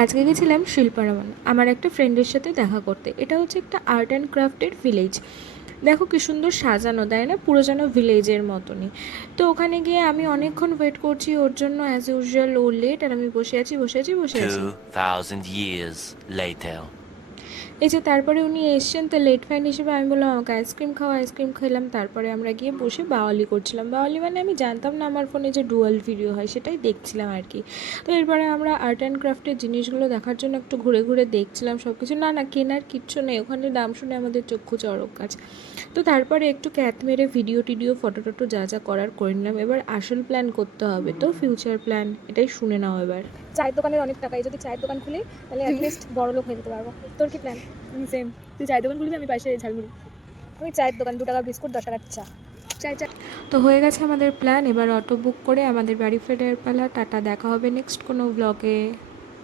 আজকে গেছিলাম শিল্পারামন আমার একটা ফ্রেন্ডের সাথে দেখা করতে। এটা হচ্ছে একটা আর্ট অ্যান্ড ক্রাফটের ভিলেজ। দেখো কি সুন্দর সাজানো, তাই না? পুরো যেন ভিলেজের মতনই। তো ওখানে গিয়ে আমি অনেকক্ষণ ওয়েট করছি ওর জন্য, অ্যাজ ইউজুয়াল ও লেট, আর আমি বসে আছি বসে আছি বসে আছি। 2000 years later. এই যে তারপরে উনি এসছেন, তো লেট ফাইন হিসেবে আমি বললাম আমাকে আইসক্রিম খাও, আইসক্রিম খেলাম। তারপরে আমরা গিয়ে বসে বাওয়ালি করছিলাম। বাওয়ালি মানে আমি জানতাম না আমার ফোনে যে ডুয়াল ভিডিও হয়, সেটাই দেখছিলাম আর কি। তো এরপরে আমরা আর্ট অ্যান্ড ক্রাফটের জিনিসগুলো দেখার জন্য একটু ঘুরে ঘুরে দেখছিলাম সব কিছু। না না, কেনার কিচ্ছু নেই ওখানে, দাম শুনে আমাদের চক্ষু চড়ক গাছ। তো তারপরে একটু ক্যাত মেরে ভিডিও টিডিও ফটো টটো যা যা করার করে নিলাম। এবার আসল প্ল্যান করতে হবে, তো ফিউচার প্ল্যান এটাই শুনে নাও এবার। চায়ের দোকানের অনেক টাকা, এই যদি চায়ের দোকান খুলি তাহলে অ্যাটলিস্ট বড় লোক হয়ে যেতে পারবো। তোর কি প্ল্যান? সেম, তুই চায়ের দোকান খুলবি, আমি পাশে ঝালমুড়ি। আমি চায়ের দোকান, 2 টাকা বিস্কুট, 10 টাকার চা। চাই চা। তো হয়ে গেছে আমাদের প্ল্যান, এবার অটো বুক করে আমাদের বাড়ি ফেরার পালা। টাটা, দেখা হবে নেক্সট কোনো ব্লগে।